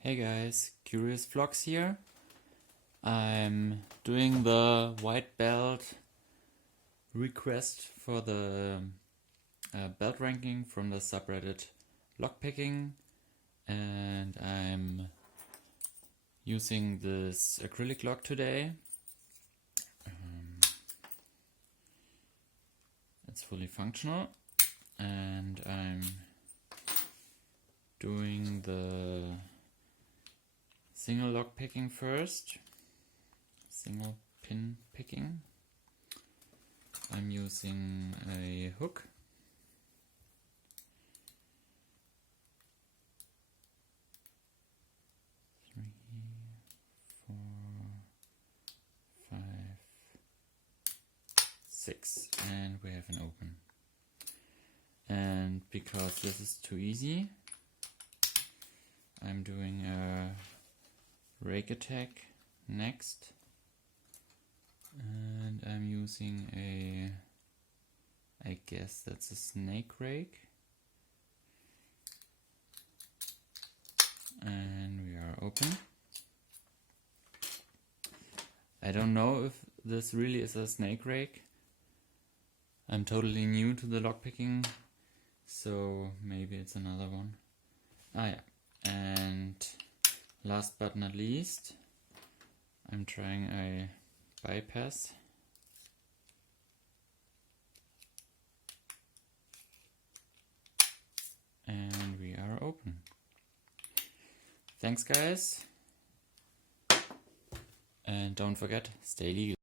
Hey guys, Curious Vlogs here. I'm doing the white belt request for the belt ranking from the subreddit lockpicking, and I'm using this acrylic lock today. It's fully functional, and I'm doing the single lock picking first, single pin picking. I'm using a hook. Three, 4, 5, 6, and we have an open. And because this is too easy, I'm doing a rake attack next, and I'm using I guess that's a snake rake, and we are open. I don't know if this really is a snake rake. I'm totally new to the lockpicking, so maybe it's another one. Ah yeah, and last but not least, I'm trying a bypass. And we are open. Thanks guys. And don't forget, stay legal.